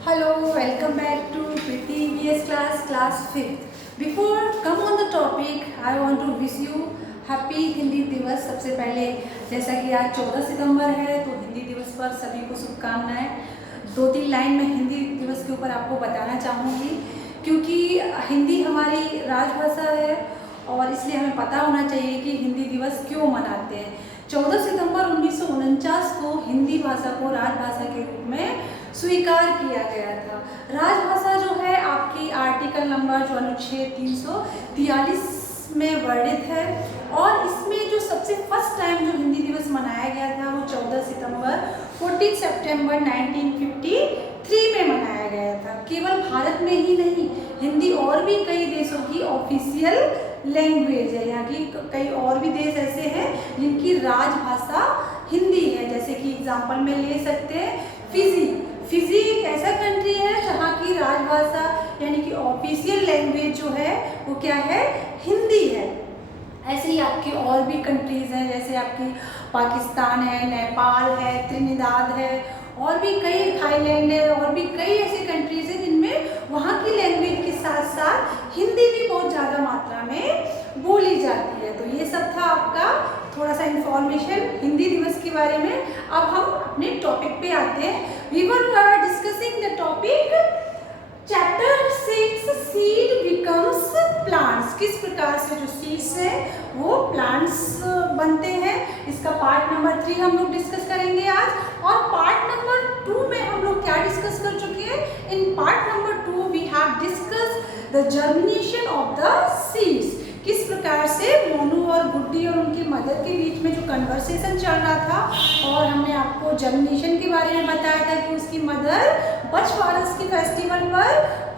Hello, welcome back to Pretty EVS class 5th. Before come on the topic, I want to wish you happy Hindi दिवस। सबसे पहले जैसा कि आज 14 सितंबर है तो हिंदी दिवस पर सभी को शुभकामनाएं। 2-3 लाइन में हिंदी दिवस के ऊपर आपको बताना चाहूँगी, क्योंकि हिंदी हमारी राजभाषा है और इसलिए हमें पता होना चाहिए कि हिंदी दिवस क्यों मनाते हैं। 14 सितंबर 1949 को हिंदी भाषा को राजभाषा के रूप में स्वीकार किया गया था। राजभाषा जो है आपकी आर्टिकल नंबर जो अनुच्छेद 343 में वर्णित है और इसमें जो सबसे फर्स्ट टाइम जो हिंदी दिवस मनाया गया था वो 14 सितंबर 1953 में मनाया गया था। केवल भारत में ही नहीं, हिंदी और भी कई देशों की ऑफिशियल लैंग्वेज है। यहाँ की कई और भी देश ऐसे हैं जिनकी राजभाषा हिंदी है, जैसे कि एग्जाम्पल में ले सकते हैं फिजी एक ऐसा कंट्री है जहाँ की राजभाषा यानी कि ऑफिशियल लैंग्वेज जो है वो क्या है, हिंदी है। ऐसे ही आपकी और भी कंट्रीज हैं, जैसे आपकी पाकिस्तान है, नेपाल है, त्रिनिदाद है, और भी कई, थाईलैंड है, और भी कई ऐसी कंट्रीज हैं जिनमें वहाँ की लैंग्वेज के साथ साथ हिंदी भी बहुत ज़्यादा मात्रा में बोली जाती है। तो ये सब था आपका थोड़ा सा इंफॉर्मेशन हिंदी दिवस के बारे में। अब हम अपने टॉपिक पे आते हैं। We were discussing the topic chapter 6 seed becomes plants. किस प्रकार से जो सीड्स हैं वो प्लांट्स बनते हैं, इसका पार्ट नंबर 3 हम लोग डिस्कस करेंगे आज। और पार्ट नंबर 2 में हम लोग क्या डिस्कस कर चुके हैं? In part number 2 we have discuss the germination of the seeds. किस प्रकार से मोनू और गुड्डी और उनकी मदर के बीच में जो कन्वर्सेशन चल रहा था, और हमने आपको जर्मिनेशन के बारे में बताया था कि उसकी मदर बछवारस के फेस्टिवल पर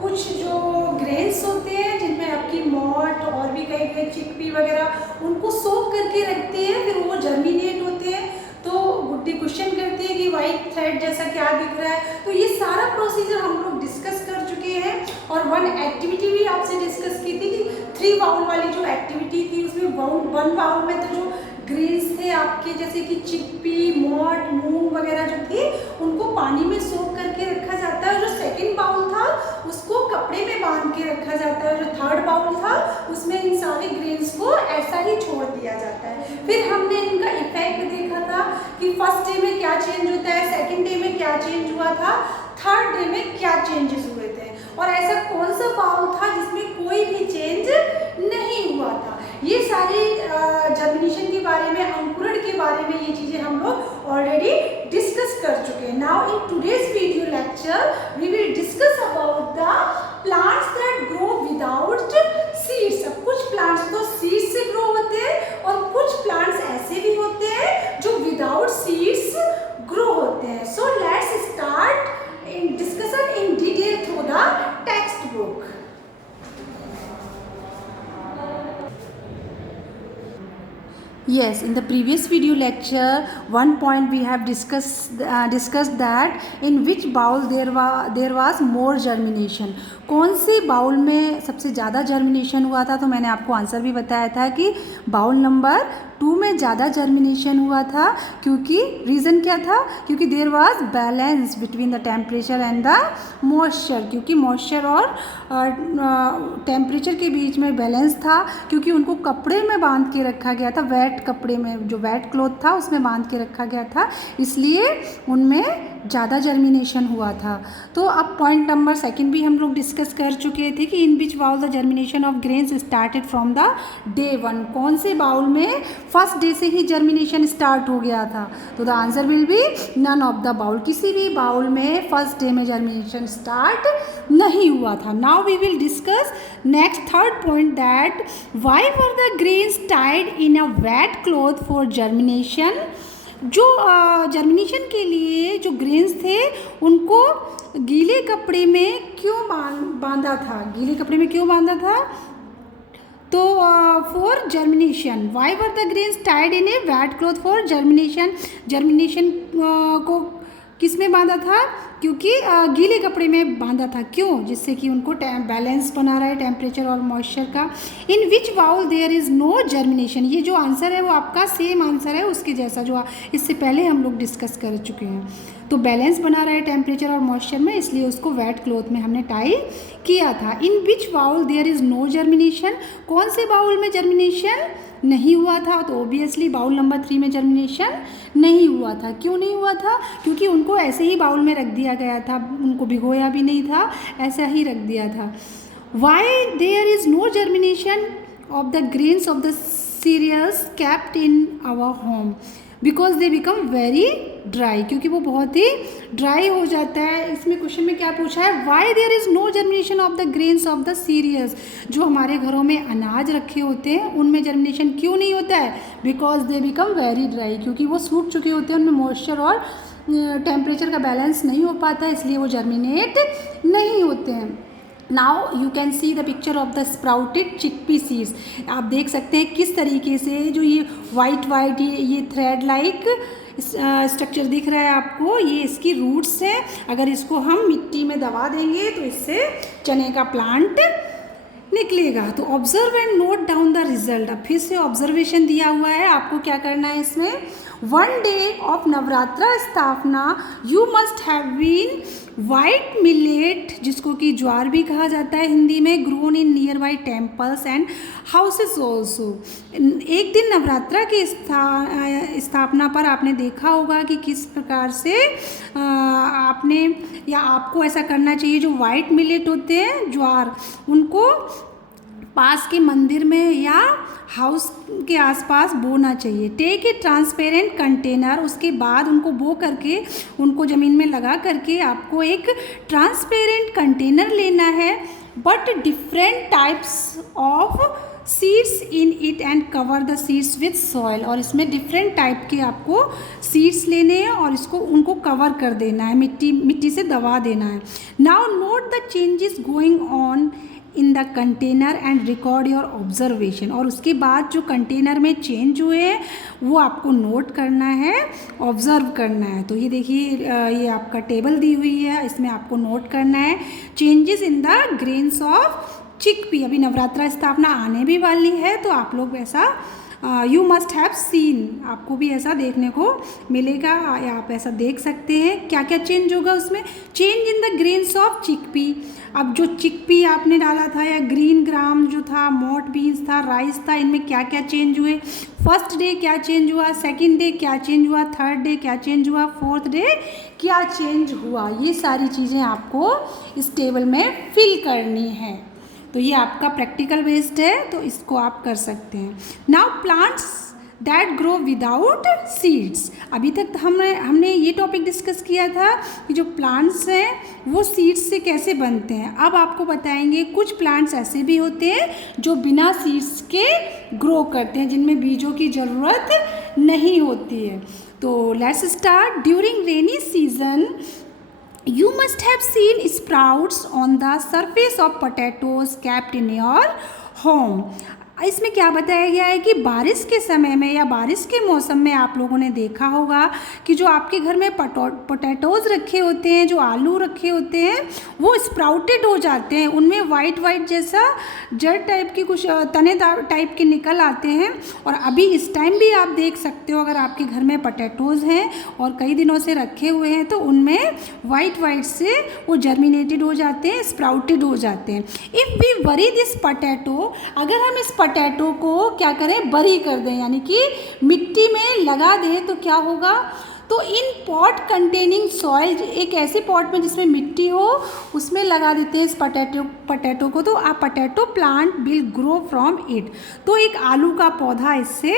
कुछ जो ग्रेन्स होते हैं जिनमें आपकी मॉट और भी कई चिकपी वगैरह उनको सोक करके रखती है, फिर वो जर्मिनेट होते हैं। तो गुड्डी क्वेश्चन करती है कि वाइट थ्रेड जैसा क्या दिख रहा है। तो ये सारा प्रोसीजर हम लोग डिस्कस कर चुके हैं। और वन एक्टिविटी भी आपसे डिस्कस की थी कि 3 बाउल वाली जो एक्टिविटी थी उसमें 1 बाउल में तो जो ग्रेन्स थे आपके जैसे कि चिकपी, मॉट, मूंग वगैरह जो थे उनको पानी में सोक करके रखा जाता है। जो सेकंड बाउल था उसको कपड़े में बांध के रखा जाता है। जो थर्ड बाउल था उसमें इन सारे ग्रेन्स को ऐसा ही छोड़ दिया जाता है। फिर हमने इनका इफेक्ट देखा था कि फर्स्ट डे में क्या चेंज होता है, सेकेंड डे में क्या चेंज हुआ था, थर्ड डे में क्या चेंजेस हुए थे, और ऐसा कौन सा बाउल था जिसमें कोई भी चेंज नहीं हुआ था। ये सारी जर्मिनेशन के बारे में, अंकुरण के बारे में ये चीज़ें हम लोग ऑलरेडी डिस्कस कर चुके हैं। Now in today's video lecture we will discuss about the plants that grow without seeds. अब कुछ प्लांट्स तो सीड्स से ग्रो होते हैं और कुछ प्लांट्स ऐसे भी होते हैं जो विदाउट सीड्स ग्रो होते हैं। So let's start in discussion in detail through the textbook. Yes, in the previous video lecture, one point we have discussed that in which bowl there was more germination. कौन से bowl में सबसे ज़्यादा germination हुआ था? तो मैंने आपको आंसर भी बताया था कि बाउल नंबर 2 में ज़्यादा जर्मिनेशन हुआ था। क्योंकि रीज़न क्या था? क्योंकि there was balance between the temperature and the moisture. क्योंकि मॉइस्चर और टेम्परेचर के बीच में बैलेंस था, क्योंकि उनको कपड़े में बांध के रखा गया था, वेट कपड़े में, जो वेट क्लॉथ था उसमें बांध के रखा गया था, इसलिए उनमें ज़्यादा जर्मिनेशन हुआ था। तो अब पॉइंट नंबर 2 भी हम लोग डिस्कस कर चुके थे कि in which bowl the germination of grains started from the day 1। कौन से बाउल में फर्स्ट डे से ही जर्मिनेशन स्टार्ट हो गया था? तो the answer will be none of the bowl. किसी भी बाउल में फर्स्ट डे में जर्मिनेशन स्टार्ट नहीं हुआ था। Now we will discuss next third point that why were the grains tied in a wet cloth for germination. जो germination के लिए जो ग्रेन्स थे उनको गीले कपड़े में क्यों बांधा था? गीले कपड़े में क्यों बांधा था? तो for germination, why were the grains tied in a wet cloth for germination. Germination को किस में बांधा था? क्योंकि गीले कपड़े में बांधा था। क्यों? जिससे कि उनको बैलेंस बना रहा है टेम्परेचर और मॉइस्चर का। In which bowl there is no germination, ये जो आंसर है वो आपका सेम आंसर है उसके जैसा जो इससे पहले हम लोग डिस्कस कर चुके हैं। तो बैलेंस बना रहा है टेम्परेचर और मॉइस्चर में, इसलिए उसको वेट क्लॉथ में हमने टाई किया था। In which bowl there is no germination, कौन से बाउल में जर्मिनेशन नहीं हुआ था? तो ऑब्वियसली बाउल नंबर 3 में जर्मिनेशन नहीं हुआ था। क्यों नहीं हुआ था? क्योंकि उनको ऐसे ही बाउल में रख दिया गया था, उनको भिगोया भी नहीं था, ऐसा ही रख दिया था। Why there is no germination of the grains of the cereals kept in our home? Because they become very dry, क्योंकि वो बहुत ही ड्राई हो जाता है। इसमें क्वेश्चन में क्या पूछा है? Why there is no germination of the grains of the cereals, जो हमारे घरों में अनाज रखे होते हैं उनमें जर्मिनेशन क्यों नहीं होता है? Because they become very dry, क्योंकि वो सूख चुके होते हैं, उनमें मॉइस्चर और टेम्परेचर का बैलेंस नहीं हो पाता है, इसलिए वो जर्मिनेट नहीं होते हैं। Now you can see the picture of the sprouted chickpea seeds. आप देख सकते हैं किस तरीके से जो ये वाइट ये थ्रेड लाइक स्ट्रक्चर दिख रहा है आपको, ये इसकी रूट्स हैं। अगर इसको हम मिट्टी में दबा देंगे तो इससे चने का प्लांट निकलेगा। तो observe and note down the result. अब फिर से ऑब्जर्वेशन दिया हुआ है, आपको क्या करना है इसमें? वन डे ऑफ नवरात्रा स्थापना you must have been white millet, जिसको कि ज्वार भी कहा जाता है हिंदी में, grown in nearby temples and houses also. एक दिन नवरात्रा की स्थापना पर आपने देखा होगा कि किस प्रकार से आपने या आपको ऐसा करना चाहिए। जो वाइट मिलेट होते हैं ज्वार, उनको पास के मंदिर में या हाउस के आसपास बोना चाहिए। टेक ए ट्रांसपेरेंट कंटेनर, उसके बाद उनको बो करके उनको ज़मीन में लगा करके आपको एक ट्रांसपेरेंट कंटेनर लेना है, but different types of seeds in it and cover the seeds with soil. और इसमें डिफरेंट टाइप के आपको सीड्स लेने हैं और इसको उनको कवर कर देना है, मिट्टी से दबा देना है। Now note the changes going on in the container and record your observation. और उसके बाद जो कंटेनर में चेंज हुए हैं वो आपको नोट करना है, ऑब्जर्व करना है। तो ये देखिए ये आपका टेबल दी हुई है, इसमें आपको नोट करना है changes in the grains of chickpea. अभी नवरात्रा स्थापना आने भी वाली है, तो आप लोग ऐसा यू मस्ट हैव सीन, आपको भी ऐसा देखने को मिलेगा या आप ऐसा देख सकते हैं। क्या क्या चेंज होगा उसमें? Change in the grains of chickpea. अब जो चिकपी आपने डाला था या ग्रीन ग्राम जो था, मोट बीन्स था, राइस था, इनमें क्या क्या चेंज हुए? फर्स्ट डे क्या चेंज हुआ, सेकंड डे क्या चेंज हुआ, थर्ड डे क्या चेंज हुआ, फोर्थ डे क्या चेंज हुआ? ये सारी चीज़ें आपको इस टेबल में फिल करनी है। तो ये आपका प्रैक्टिकल बेस्ड है, तो इसको आप कर सकते हैं। Now plants that grow without seeds. अभी तक हमने ये टॉपिक डिस्कस किया था कि जो प्लांट्स हैं वो सीड्स से कैसे बनते हैं। अब आपको बताएंगे कुछ प्लांट्स ऐसे भी होते हैं जो बिना सीड्स के ग्रो करते हैं, जिनमें बीजों की ज़रूरत नहीं होती है। तो let's start. During rainy season you must have seen sprouts on the surface of potatoes kept in your home। इसमें क्या बताया गया है कि बारिश के समय में या बारिश के मौसम में आप लोगों ने देखा होगा कि जो आपके घर में पोटैटोज़ रखे होते हैं, जो आलू रखे होते हैं, वो स्प्राउटेड हो जाते हैं, उनमें वाइट जैसा जड़ टाइप की कुछ तने टाइप के निकल आते हैं। और अभी इस टाइम भी आप देख सकते हो, अगर आपके घर में पोटैटोज़ हैं और कई दिनों से रखे हुए हैं तो उनमें वाइट से वो जर्मिनेटेड हो जाते हैं, स्प्राउटेड हो जाते हैं। इफ़ वी बरी दिस पोटैटो, अगर हम इस पोटैटो को क्या करें, बरी कर दें, यानी कि मिट्टी में लगा दें, तो क्या होगा? तो इन पॉट कंटेनिंग सॉइल, एक ऐसे पॉट में जिसमें मिट्टी हो उसमें लगा देते हैं इस पोटैटो को, तो a potato plant will grow from it. तो एक आलू का पौधा इससे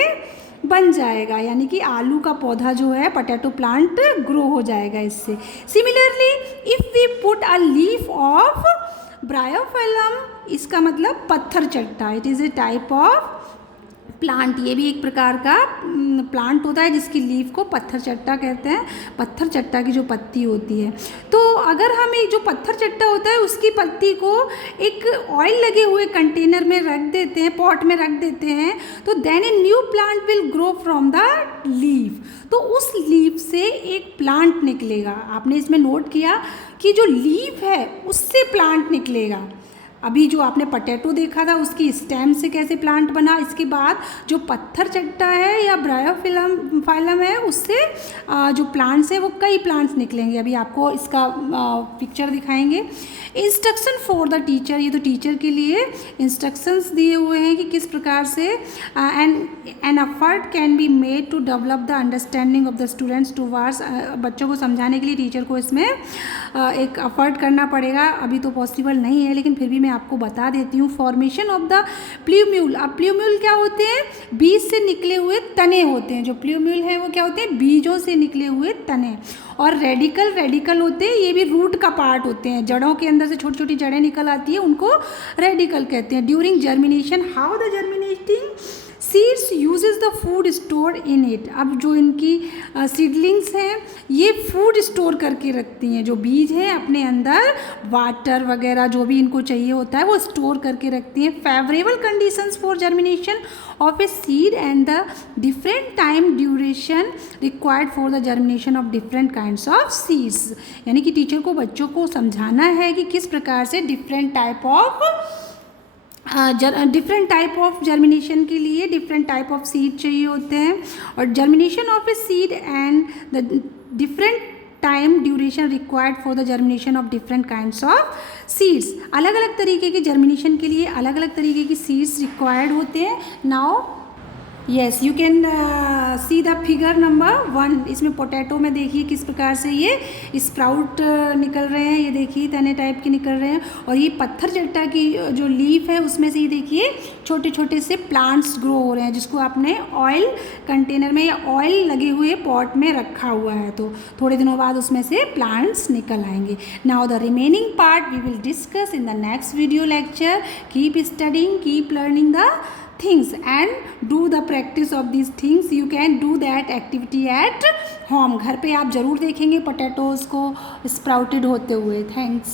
बन जाएगा, यानी कि आलू का पौधा जो है पोटैटो प्लांट ग्रो हो जाएगा इससे। Similarly if we put a leaf of bryophyllum, इसका मतलब पत्थर चट्टा, it is a type of plant, ये भी एक प्रकार का प्लांट होता है जिसकी लीफ को पत्थर चट्टा कहते हैं, पत्थर चट्टा की जो पत्ती होती है। तो अगर हम एक जो पत्थर चट्टा होता है उसकी पत्ती को एक ऑयल लगे हुए कंटेनर में रख देते हैं, पॉट में रख देते हैं, तो then a new plant will grow from the leaf. तो उस लीफ से एक प्लांट निकलेगा। आपने इसमें नोट किया कि जो लीफ है उससे प्लांट निकलेगा। अभी जो आपने पटेटो देखा था उसकी स्टेम से कैसे प्लांट बना, इसके बाद जो पत्थर चट्टा है या ब्रायोफाइलम है उससे जो प्लांट्स है वो कई प्लांट्स निकलेंगे। अभी आपको इसका पिक्चर दिखाएंगे। इंस्ट्रक्शन फॉर द टीचर, ये तो टीचर के लिए इंस्ट्रक्शंस दिए हुए हैं कि किस प्रकार से an effort can be made to develop the understanding of the students towards. बच्चों को समझाने के लिए टीचर को इसमें एक एफर्ट करना पड़ेगा। अभी तो पॉसिबल नहीं है लेकिन फिर भी मैं आपको बता देती हूँ। Formation of the plumule. अब प्ल्यूम्यूल क्या होते हैं? बीज से निकले हुए तने होते हैं। जो प्ल्यूम्यूल है वो क्या होते हैं? बीजों से निकले हुए तने। और रेडिकल होते हैं, ये भी रूट का पार्ट होते हैं। जड़ों के अंदर से छोटी छोटी जड़ें निकल आती है, उनको रेडिकल कहते हैं। During germination, how the germinating seeds uses the food store in it. अब जो इनकी सीडलिंग्स हैं ये फूड स्टोर करके रखती हैं। जो बीज हैं अपने अंदर वाटर वगैरह जो भी इनको चाहिए होता है वो स्टोर करके रखती हैं। Favourable conditions for germination of a seed and the different time duration required for the germination of different kinds of seeds. यानी कि टीचर को बच्चों को समझाना है कि किस प्रकार से डिफरेंट टाइप ऑफ जर्मिनेशन के लिए डिफरेंट टाइप ऑफ सीड चाहिए होते हैं। और germination of a seed and the different time duration required for the germination of different kinds of seeds. अलग अलग तरीके के जर्मिनेशन के लिए अलग अलग तरीके की सीड्स रिक्वायर्ड होते हैं। Now yes you can see the figure number 1। इसमें पोटैटो में देखिए किस प्रकार से ये स्प्राउट निकल रहे हैं, ये देखिए तने टाइप के निकल रहे हैं। और ये पत्थर चट्टा की जो लीफ है उसमें से ये देखिए छोटे छोटे से प्लांट्स ग्रो हो रहे हैं जिसको आपने ऑयल कंटेनर में या ऑयल लगे हुए पॉट में रखा हुआ है। तो थोड़े दिनों बाद उसमें से प्लांट्स निकल आएंगे। Now the remaining part we will discuss in the next video lecture. Keep studying, keep learning the things and do the practice of these things. You can do that activity at home. घर पे आप ज़रूर देखेंगे potatoes को sprouted होते हुए। Thanks.